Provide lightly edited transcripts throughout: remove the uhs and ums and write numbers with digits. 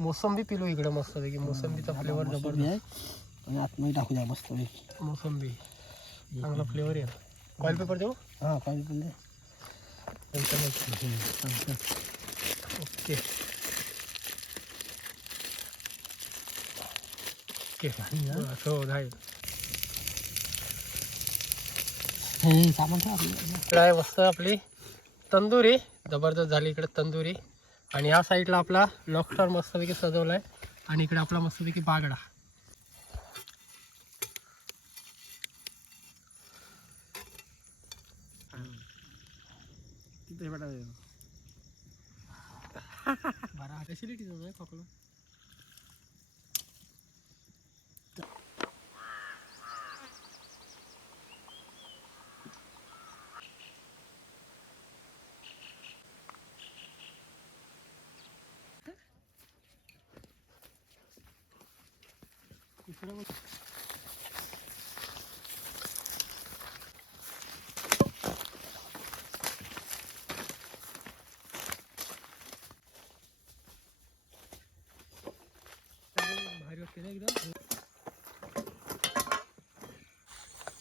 मोसंबी पिलो इकडे मस्त पैकी. मोसंबीचा फ्लेवर जबरदस्त आहे. आणि आतमध्ये टाकू द्या मस्त मोसंबी चांगला फ्लेवर आहे. ऑइल पेपर देऊ? हां ऑइल पेपर दे. ओके हो जाईल. सामान ठेव काय मस्त आपली तंदुरी जबरदस्त झाली इकडे तंदुरी. आणि ह्या साईडला आपला लॉबस्टर मस्तपैकी सजवला आहे. आणि इकडे आपला मस्तपैकी बागडा. बरा फॅसिलिटीज आहे खोकला.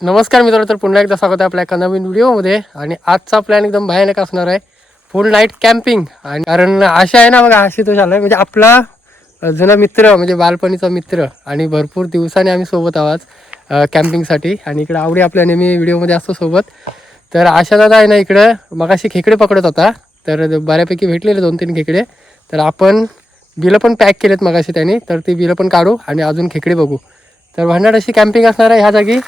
नमस्कार मित्रांनो, तर पुन्हा एकदा स्वागत आहे आपल्या एका नवीन व्हिडिओमध्ये. आणि आजचा प्लॅन एकदम भयानक असणार आहे. फुल नाईट कॅम्पिंग. आणि कारण अशा आहे ना, बघा आशुतोष आलाय म्हणजे आपला जुना मित्र, म्हणजे बालपणीचा मित्र. आणि भरपूर दिवसांनी आम्ही सोबत आहोत कॅम्पिंगसाठी. आणि इकडे आवडी आपल्या नेहमी व्हिडिओमध्ये असतो सोबत. तर आशा दादा आहे ना इकडं मगाशी खेकडे पकडत होता. तर बऱ्यापैकी भेटलेले 2-3 खेकडे. तर आपण बिलं पण पॅक केलेत मगाशी त्यांनी. तर ती बिलं पण काढू आणि अजून खेकडे बघू. तर भन्नाट अशी कॅम्पिंग असणार आहे ह्या जागी.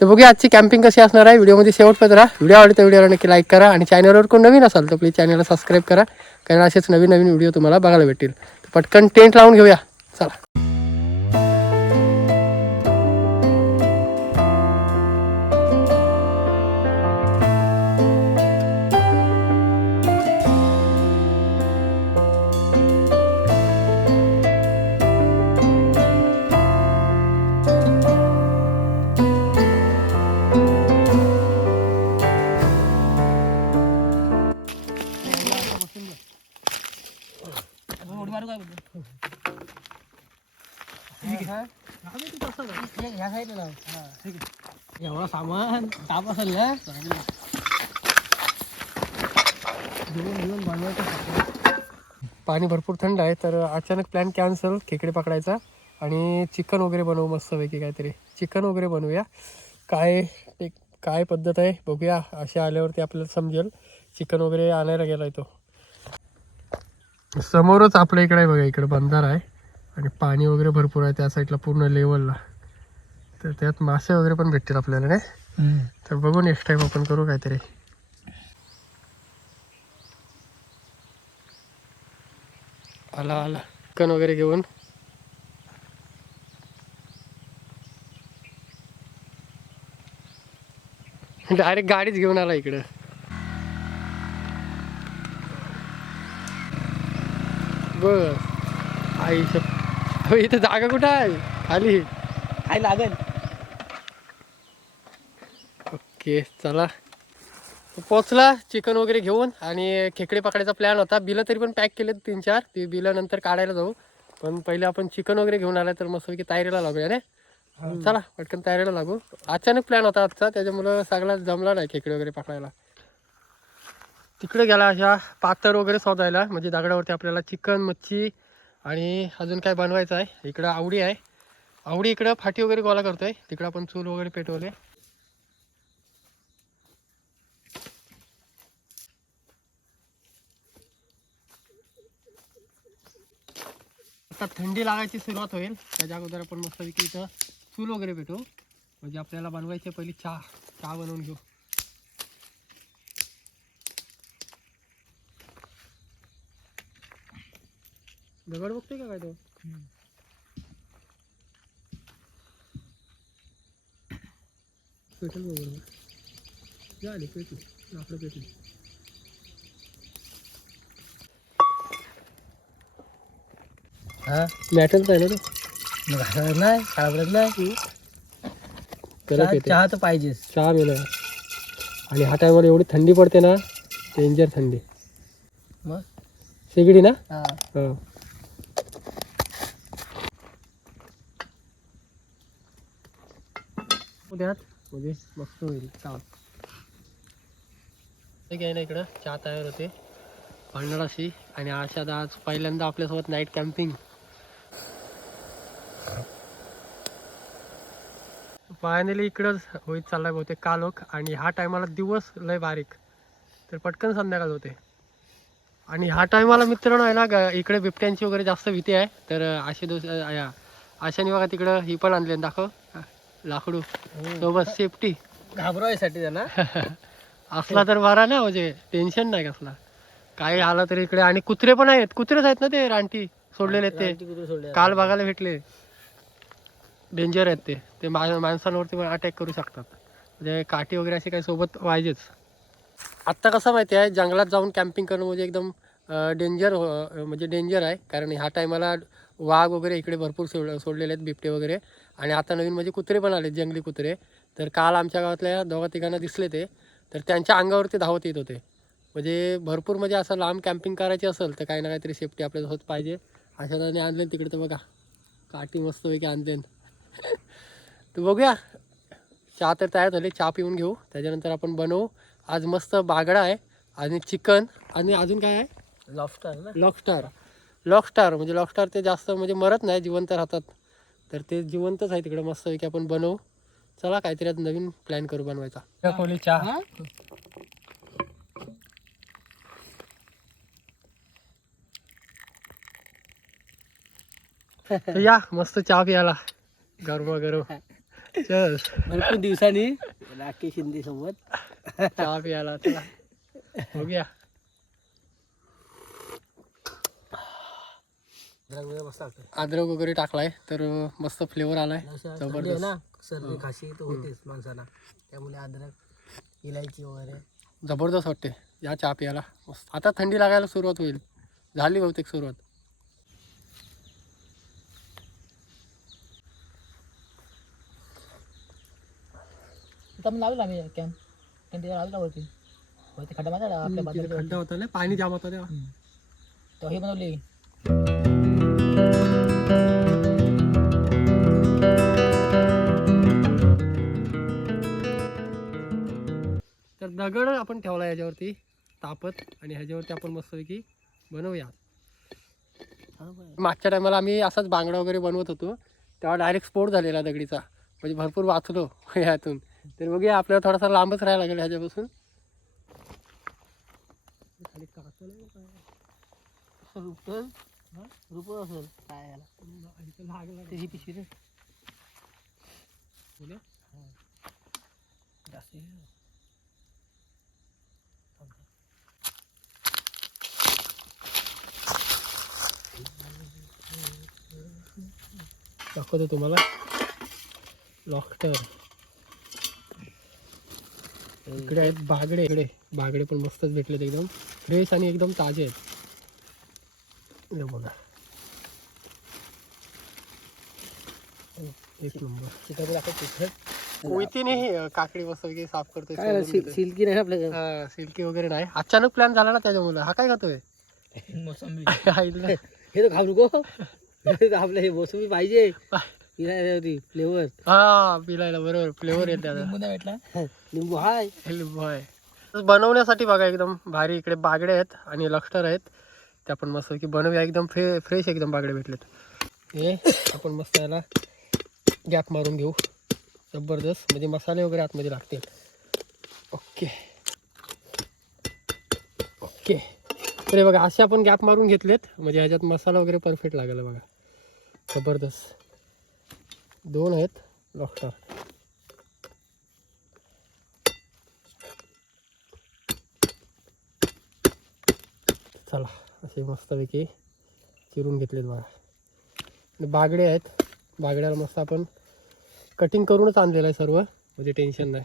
तर बघूया आजची कॅम्पिंग कशी असणार आहे. व्हिडिओमध्ये शेवटपर्यंत राहा. व्हिडिओ आवडते व्हिडिओला नक्की लाईक करा. आणि चॅनलवर कोण नवीन असाल तर प्लीज चॅनलला सबस्क्राईब करा. कारण असेच नवीन नवीन व्हिडिओ तुम्हाला बघायला भेटतील. तर पटकन टेंट लावून घेऊया चला. एवढा सामान ताप असेल ना. पाणी भरपूर थंड आहे. तर अचानक प्लॅन कॅन्सल खेकडे पकडायचा. आणि चिकन वगैरे बनवू मस्तपैकी काहीतरी. चिकन वगैरे बनवूया. काय पद्धत आहे बघूया. अशा आल्यावरती आपल्याला समजेल. चिकन वगैरे आणायला गेलाय तो. समोरच आपल्या इकडे आहे बघा. इकडे बंधारा आहे. आणि पाणी वगैरे भरपूर आहे त्या साईडला पूर्ण लेवलला. तर त्यात मासे वगैरे पण भेटतील आपल्याला नाही. तर बघू नेक्स्ट टाइम आपण करू काहीतरी. आला चिकन वगैरे घेऊन. डायरेक्ट गाडीच घेऊन आला इकडं. बस आईच्या इथं जागा कुठं आहे खाली. काय लागेल. ओके चला पोचला चिकन वगैरे घेऊन. आणि खेकडे पकडायचा प्लॅन होता. बिलं तरी पण पॅक केलेत 3-4. ती बिलं नंतर काढायला जाऊ. पण पहिले आपण चिकन वगैरे घेऊन आला. तर मस्तपैकी तयारीला लागूया रे. चला पटकन तयारीला लागू. अचानक प्लॅन होता आजचा, त्याच्यामुळं सगळा जमला नाही खेकडे वगैरे पकडायला. तिकडे गेला अशा पातळ वगैरे शोधायला. म्हणजे दगडावरती आपल्याला चिकन मच्छी आणि अजून काय बनवायचं आहे. इकडं आवडी आहे. आवडी इकडं फाटी वगैरे गोळा करतोय. तिकडं आपण चूल वगैरे पेटवले. आता थंडी लागायची सुरुवात होईल. त्याच्या अगोदर आपण मस्तपैकी इथं चूल वगैरे भेटू. म्हणजे आपल्याला बनवायचे पहिली चहा बनवून घेऊ. दगड बघतोय का काय तो. पेटल बरोबर झाली पेटली आपलं पेटली. मॅटरच आहे ना तो. नाही खराब नाही. चहा तर पाहिजेच. चहा मिळेल. आणि हा टायमाला एवढी थंडी पडते ना, डेंजर थंडी. मग शेगडी ना. हां हो उद्यात म्हणजे मस्त होईल चहा. ठीक आहे ना, इकडं चहा तयार होते भांडणाशी. आणि आशात आज पहिल्यांदा आपल्यासोबत नाईट कॅम्पिंग. फायनली इकडंच होईत चाललाय बहुतेक कालोख. आणि ह्या टायमाला दिवस लय बारीक, तर पटकन संध्याकाळ होते. आणि ह्या टायमाला मित्रांनो आहे ना इकडे बिबट्यांची वगैरे जास्त भीती आहे. तर आशाने बघा तिकडं ही पण आणले, दाखव लाकडू सोबत सेफ्टी घाबरवायसाठी त्यांना. असला तर बरा ना, म्हणजे टेन्शन नाही कसला. काही आलं तरी इकडे. आणि कुत्रे पण आहेत, कुत्रेच आहेत ना ते रानटी सोडलेले आहेत ते, काल बघायला भेटले. डेंजर आहेत ते माणसांवरती पण अटॅक करू शकतात. म्हणजे काठी वगैरे असे काही सोबत पाहिजेच. आत्ता कसं माहिती आहे, जंगलात जाऊन कॅम्पिंग करणं म्हणजे एकदम डेंजर आहे. कारण ह्या टायमाला वाघ वगैरे इकडे भरपूर सोडलेले आहेत, बिबटे वगैरे. आणि आता नवीन म्हणजे कुत्रे पण आले, जंगली कुत्रे. तर काल आमच्या गावातल्या दोघा तिघांना दिसले ते, तर त्यांच्या अंगावरती धावत येत होते. म्हणजे भरपूर, म्हणजे असं लांब कॅम्पिंग करायची असेल तर काही ना काहीतरी सेफ्टी आपल्याला होत पाहिजे. अशा त्याने आणले तिकडे, तर बघा काठी मस्तपैकी आणले. तर बघूया, चहा तर तयार झाली, चहा पिऊन घेऊ, त्याच्यानंतर आपण बनवू. आज मस्त बागडा आहे आणि चिकन. आणि अजून काय आहे, लॉबस्टर ना. लॉबस्टर म्हणजे लॉबस्टर ते जास्त म्हणजे मरत नाही, जिवंत राहतात. तर ते जिवंतच आहे तिकडे, मस्तपैकी आपण बनवू. चला काहीतरी आज नवीन प्लॅन करू बनवायचा. खोली चहा. तर या मस्त चहा प्यायला गरम गरम. चल भरपूर दिवसांनी राकेश शिंदे सोबत चहा प्यायला. चला बघूया. मस्त लागतं. अद्रक वगैरे टाकलाय तर मस्त फ्लेवर आलाय जबरदस्त ना. सर्दी खाशी तर होतेच माणसाला, त्यामुळे अद्रक इलायची वगैरे जबरदस्त वाटते या चहा प्यायला मस्त. आता थंडी लागायला सुरुवात होईल, झाली बहुतेक सुरुवात. लावला आम्ही कॅम्प लावला वरती खड्डा मारला आपल्या बाजूला. खड्डा होता ना, पाणी जाम होतं तेव्हा. तो हे बनवली. तर दगड आपण ठेवला याच्यावरती तापत, आणि ह्याच्यावरती आपण मस्तपैकी बनवूया. मागच्या टायमाला आम्ही असाच बांगडा वगैरे बनवत होतो, तेव्हा डायरेक्ट स्फोट झालेला दगडीचा, म्हणजे भरपूर वाचलो ह्यातून. तर बघूया, आपल्याला थोडासा लांबच राहायला लागेल ह्याच्यापासून. खाली कासव नाही रुपये असेल काय याला लागला त्याची पिशवी रे जास्त. दाखवतो तुम्हाला लॉबस्टर. इकडे आहेत बागडे, इकडे बागडे पण मस्तच भेटलेत, एकदम फ्रेश आणि एकदम ताजे आहेत. हे बघा एक नंबर. चिकन दाखव. कोयतीने काकडी मस्तपैकी साफ करतोय. सिल्की नाही आपल्या सिल्की वगैरे नाही, अचानक प्लॅन झाला ना त्याच्यामुळे. हा काय खातोय मोसंबी. आईला. हे तर खाऊ नको आपलं हे मोसंबी पाहिजे फ्लेवर. हा पिलायला बरोबर फ्लेवर येते. लिंबू हाय, लिंबू आहे बनवण्यासाठी. बघा एकदम भारी. इकडे बागडे आहेत आणि लॉबस्टर आहेत, ते आपण मस्त की बनवूया. एकदम फ्रेश एकदम बागडे भेटलेत. हे आपण मस्त याला गॅप मारून घेऊ, जबरदस्त. म्हणजे मसाले वगैरे आतमध्ये लागतील. Okay okay. तर बघा असे आपण गॅप मारून घेतलेत, म्हणजे ह्याच्यात मसाला वगैरे परफेक्ट लागेल. बघा जबरदस्त. 2 आहेत लॉबस्टर. चला असे मस्तपैकी चिरून घेतलेत बघा. आणि बागडे आहेत, बागड्याला मस्त आपण कटिंग करूनच आणलेलं आहे सर्व, म्हणजे टेन्शन नाही.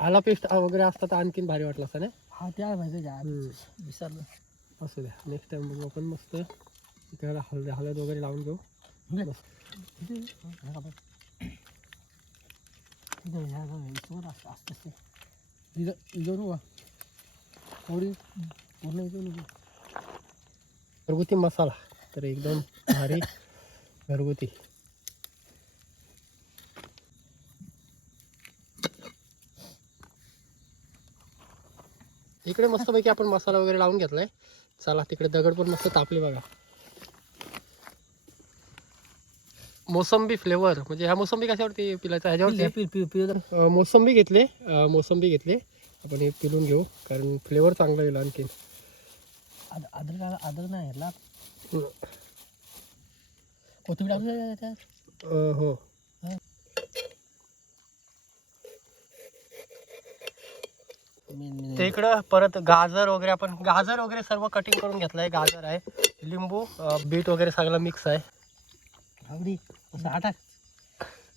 आला पेस्ट वगैरे असता तर आणखीन भारी वाटलं असतं ना. हा त्या माहिती विसरलं. असू द्या, नेक्स्ट टाइम बघू आपण. मस्त त्याला हळद वगैरे लावून घेऊ. घरगुती मसाला तर एकदम भारी घरगुती. इकडे मस्तपैकी आपण मसाला वगैरे लावून घेतलाय. चला तिकडे दगड पण मस्त तापले बघा. मोसंबी फ्लेवर म्हणजे ह्या मोसंबी कशावरती पिलायचा ह्याच्यावरती मोसंबी घेतले. मोसंबी घेतले आपण हे पिलून घेऊ कारण फ्लेवर चांगला येईल आणखी. आदर नाही ह्याला कोथिंबीर टाकून त्यात. हो ते इकडं परत गाजर वगैरे आपण गाजर वगैरे सर्व कटिंग करून घेतलंय. गाजर आहे, लिंबू, बीट वगैरे सगळं मिक्स आहे. आवडी असं आटाक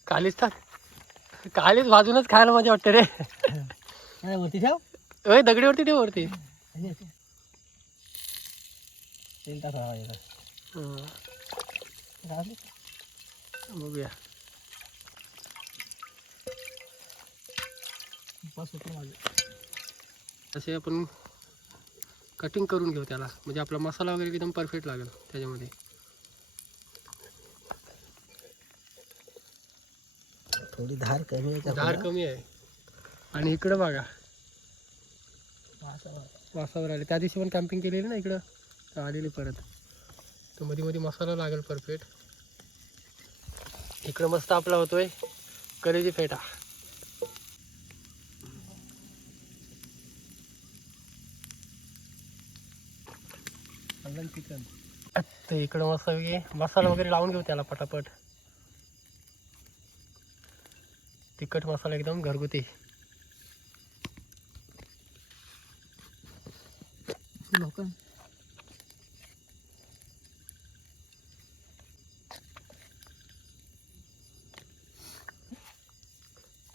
कालीच टाक. कालीच भाजूनच खायला मजा वाटते रे. वरती ठेव. ओय दगडीवरती ठेव वरती. तेल टाका बघूया. असे आपण कटिंग करून घेऊ त्याला म्हणजे आपला मसाला वगैरे एकदम परफेक्ट लागेल त्याच्यामध्ये. थोडी धार कमी आहे. धार कमी आहे. आणि इकडं बघा वासावर आले. त्या दिवशी पण कॅम्पिंग केलेली ना इकडं आलेली परत. तर मध्ये मध्ये मसाला लागेल परफेक्ट. इकडं मस्त आपला होतोय कलेजी फेटा. चिकन तर इकडं मस्त मसाला वगैरे लावून घेऊ त्याला पटापट. तिखट मसाला एकदम घरगुती.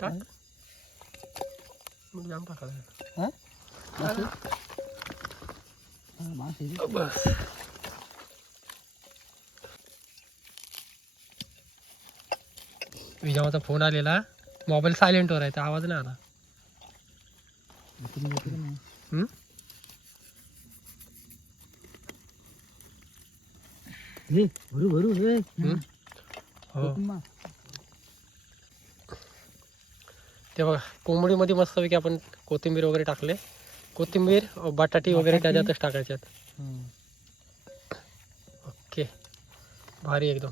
टाक मग जाम टाकायला. बस विजामाचा फोन आलेला. मोबाईल सायलेंटवर आहे तर आवाज नाही आला. भरू भरू हो ते बघा कोंबडीमध्ये मस्तपैकी आपण कोथिंबीर वगैरे टाकले. कोथिंबीर बटाटी वगैरे त्याच्यातच टाकायच्यात. ओके भारी एकदम.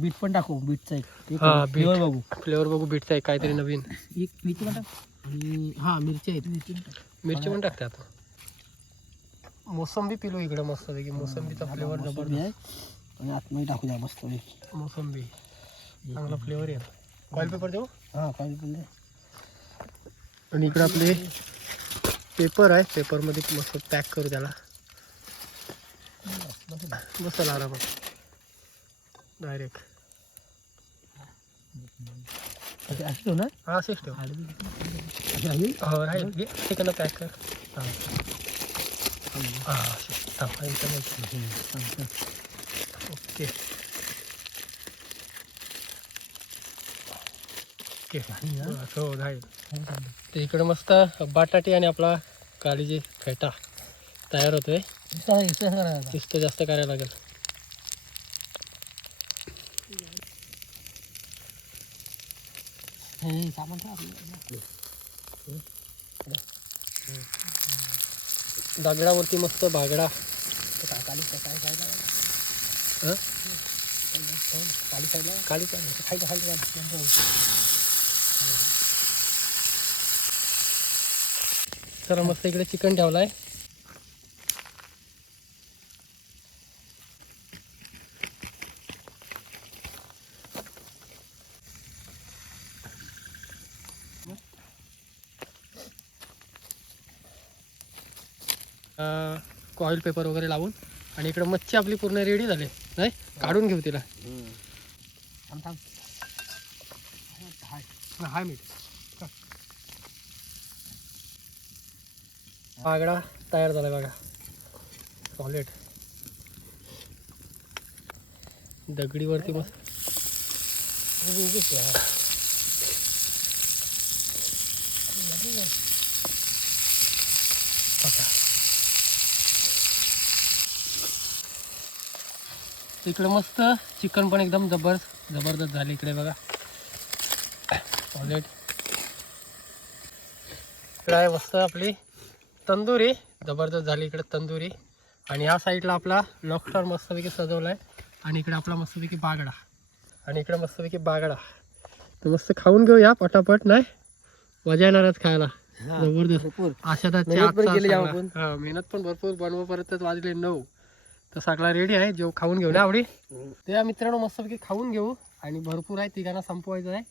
बीट पण टाकू. बीटचा हा बीट बघू. फ्लेवर बघू बीटचा एक काहीतरी नवीन. मिरची पण टाक. आणि हा मिरची आहेत. मिरची पण टाकते आता. मोसंबी पिलो इकडे मस्तपैकी. मोसंबीचा फ्लेवर जबरदस्त आहे. आणि आतमध्ये टाकू द्या मस्त. मोसंबी चांगला फ्लेवर येईल. ऑइल पेपर देऊ. हा ऑइल पेपर दे. आणि इकडे आपले पेपर आहे. पेपरमध्ये मस्त पॅक करू त्याला. बस आरामात डायरेक्ट. अशी ठेव ना. हा असेच ठेव. हो राहील घे चिकन पॅक कर. ओके ओके हो राहील. ते इकडे मस्त बटाटी आणि आपला काळीजी फेटा तयार होतोय. शिस्त जास्त करायला लागेल. दगडावरती मस्त भागडा. चला मस्त इकडे चिकन ठेवलाय. ऑइल पेपर वगैरे लावून. आणि इकडे मच्छी आपली पूर्ण रेडी झाली नाही. काढून घेऊ तिला. हाय मीठ बागडा तयार झाला बघा. सॉलिड दगडीवरती मस्त. इकडे मस्त चिकन पण एकदम जबरदस्त झाले इकडे बघा. सॉलिड इकडं आहे मस्त आपली तंदुरी, जबरदस्त झाली इकडे तंदुरी. आणि ह्या साईडला आपला लॉकस्टर मस्तपैकी सजवला आहे. आणि इकडे आपला मस्तपैकी बागडा, आणि इकडे मस्तपैकी बागडा. तर मस्त खाऊन घेऊया पटापट, नाही मजा येणारच खायला. जबरदस्त. भरपूर आशादाची मेहनत पण आजचा केली जाम सगळा- आपण. हा, मेहनत पण भरपूर. बनवपर्यंत वाजले 9. तर सगळा रेडी आहे. जेव खाऊन घेऊ ना आवडी. ते या मित्रांनो मस्तपैकी खाऊन घेऊ. आणि भरपूर आहे, तिघांना संपवायचं आहे.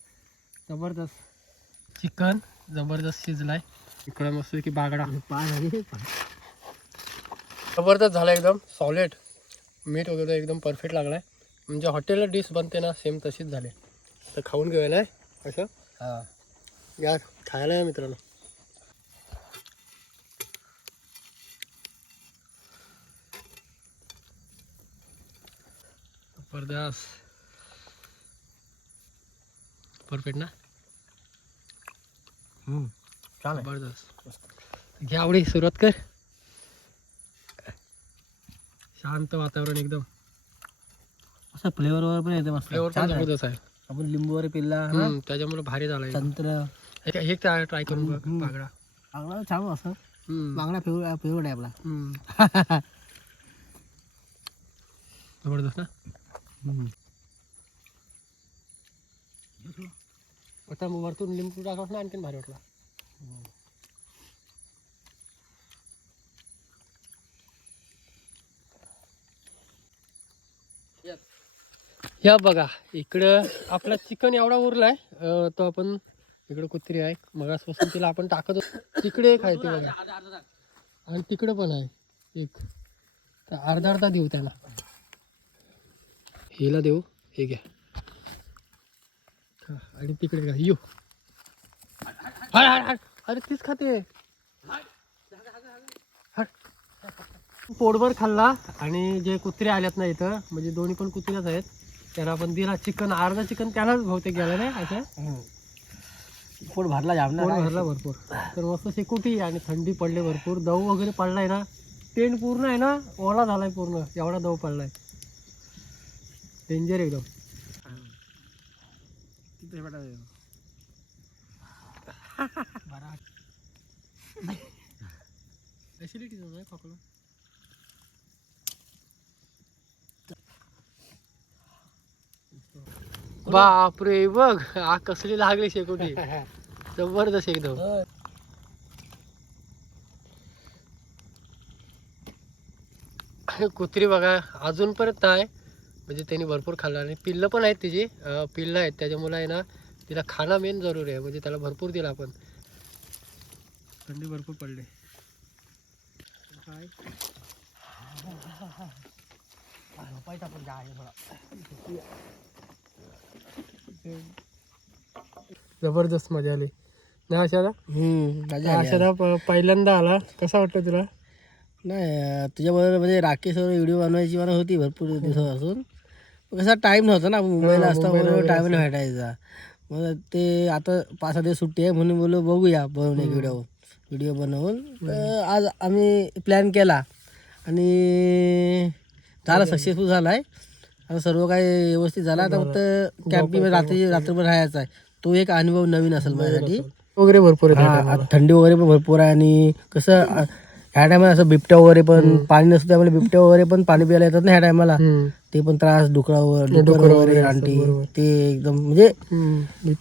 जबरदस्त चिकन, जबरदस्त शिजलाय. इकडे मस्तपैकी बागडा जबरदस्त झाला, एकदम सॉलिड. मीठ वगैरे एकदम परफेक्ट लागलाय. म्हणजे हॉटेलला डिश बनते ना, सेम तशीच झाली. तर खाऊन घेऊया ना असं. हा या खायला या मित्रांनो. जबरदस्त, परफेक्ट ना. छान आहे. जबरदस्त. घ्या आवडी, सुरुवात कर. शांत वातावरण एकदम. असं फ्लेवर वगैरे पण येते मस्त. फ्लेवर पण छान आहे. जबरदस्त आहे. आपण लिंबू वगैरे पिल्ला ना, त्याच्यामुळे भारी झालाय. संत्र हे ट्राय करून बघ बागडा. चांगला छान असं. हम्म. बांगडा फेवरेट आहे आपला. जबरदस्त ना. आता वरतून लिंबू टाकावं ना, आणखीन भारी वाटला. या बघा, इकडं आपला चिकन एवढा उरलाय. तो आपण इकडं कुत्री आहे, मगासपासून तिला आपण टाकत होतो. तिकडे एक आहे ते बघा, आणि तिकडे पण आहे एक. तर अर्धा अर्धा देऊ त्याला. हिला देऊ, हे घ्या. हा, आणि तिकडे का यो. हाड हाड हाड. अरे तीच खाते. हाड. पोटभर खाल्ला. आणि जे कुत्रे आल्यात ना इथं, म्हणजे दोन्ही पण कुत्र्याच आहेत, त्यांना आपण दिला चिकन. अर्धा चिकन त्यालाच बहुतेक गेला नाही असं. पोट भरला जाम ना. पोट भरला भरपूर. तर मस्त शेकोटी, आणि थंडी पडले भरपूर. दव वगैरे पडलाय ना, टेंट पूर्ण आहे ना ओला झालाय पूर्ण. एवढा दव पडलाय, डेंजर एकदम. बापरे, बघ आग कसली लागली शेकोटी. जबरदस्त एकदम. कुत्री बघा अजून परत आहे, म्हणजे त्यांनी भरपूर खाल्लं. आणि पिल्लं पण आहेत तिची, पिल्लं आहेत, त्याच्यामुळे आहे ना तिला खाणं मेन जरुरी आहे. म्हणजे त्याला भरपूर दिला आपण. थंडी भरपूर पडली. काय जबरदस्त मजा आली ना आशाला. आशाला पहिल्यांदा आला. कसा वाटतं तुला? नाही तुझ्याबरोबर म्हणजे राकेशवर व्हिडिओ बनवायची मला होती भरपूर दिवसापासून. कसा टाईम नव्हता ना, मुंबईला असताना टाईम नाही भेटायचा. मग ते आता 5-6 दिवस सुट्टी आहे म्हणून बोललो बघूया बनवून एक व्हिडिओ बनवून. तर आज आम्ही प्लॅन केला आणि झाला, सक्सेसफुल झाला आहे. आता सर्व काही व्यवस्थित झाला. आता फक्त कॅम्पिंग रात्रभर राहायचा आहे. तो एक अनुभव नवीन असेल माझ्यासाठी. वगैरे भरपूर थंडी वगैरे पण भरपूर आहे. आणि कसं ह्या टायमाला असं बिबट्या वगैरे पण पाणी नसतं, त्यामुळे बिबट्या वगैरे पण पाणी प्यायला येतात ना ह्या टायमाला. ते पण त्रास, डुकर वगैरे आणटी ते एकदम म्हणजे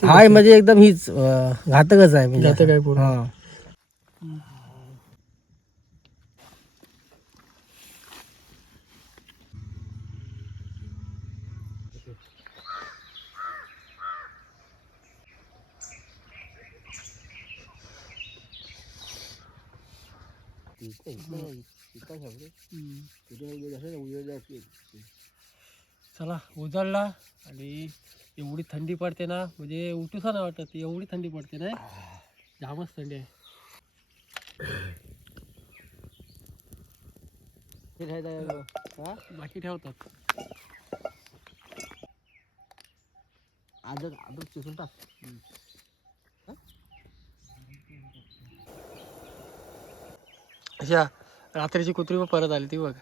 हाय, म्हणजे एकदम हीच घातकच आहे म्हणजे. हा चला उजळला. आणि एवढी थंडी पडते ना, म्हणजे उठूसा नाही वाटत. एवढी थंडी पडते ना, जामच थंडी आहे. बाकी ठेवतात. अशा रात्रीची कुत्री पण परत आली ती बघ.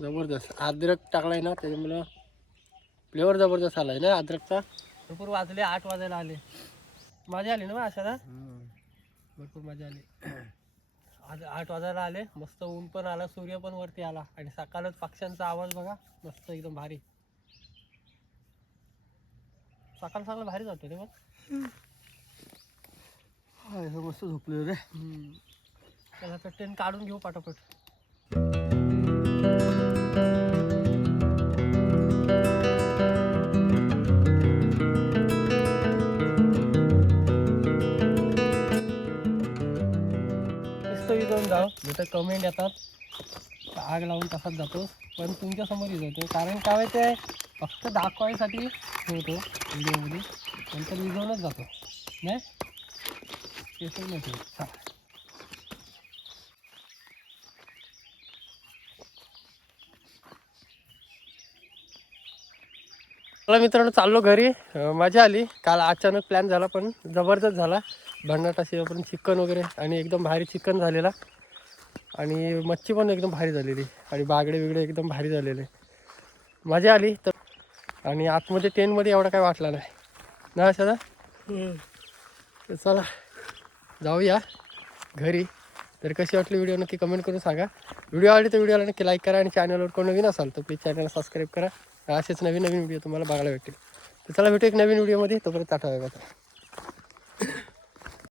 जबरदस्त अद्रक टाकलाय ना त्याच्यामुळं फ्लेवर जबरदस्त आलाय ना अद्रकचा. भरपूर वाजले 8 वाजायला आले. मजा आली ना मग अशाला भरपूर मजा आली. आज 8 वाजायला आले. मस्त ऊन पण आला सूर्य पण वरती आला आणि सकाळच पक्ष्यांचा आवाज बघा मस्त एकदम भारी. सकाळ सकाळ भारी जातो रे मग. मस्त झोपलो रे. त्याला ट्रेन काढून घेऊ पटापट. इथून जाऊ जिथं कमेंट येतात आग लावून तसाच जातो. पण तुमच्या समोर येतो कारण काय ते फक्त दाखवायसाठी ठेवतो व्हिडिओमध्ये नंतर विजवूनच जातो नाही तेच नाही ठेवत. चला मित्रांनो चाललो घरी. मजा आली. काल अचानक प्लॅन झाला पण जबरदस्त झाला. भन्नाटा शिवाय पण चिकन वगैरे आणि एकदम भारी चिकन झालेला आणि मच्छी पण एकदम भारी झालेली आणि बागडे बिगडे एकदम भारी झालेले. मजा आली. तर आणि आतमध्ये टेनमध्ये एवढा काय वाटला नाही ना अशा. तर चला जाऊया घरी. तर कशी वाटली व्हिडिओ नक्की कमेंट करून सांगा. व्हिडिओ आवडली तर व्हिडिओला नक्की लाईक करा आणि चॅनलवर कोण नवीन असाल तर प्लीज चॅनलला सबस्क्राईब करा. असेच नवीन नवीन व्हिडिओ तुम्हाला बघायला भेटतील. तर चला भेटू एक नवीन व्हिडिओमध्ये. तोपर्यंत टाटा बाय बाय.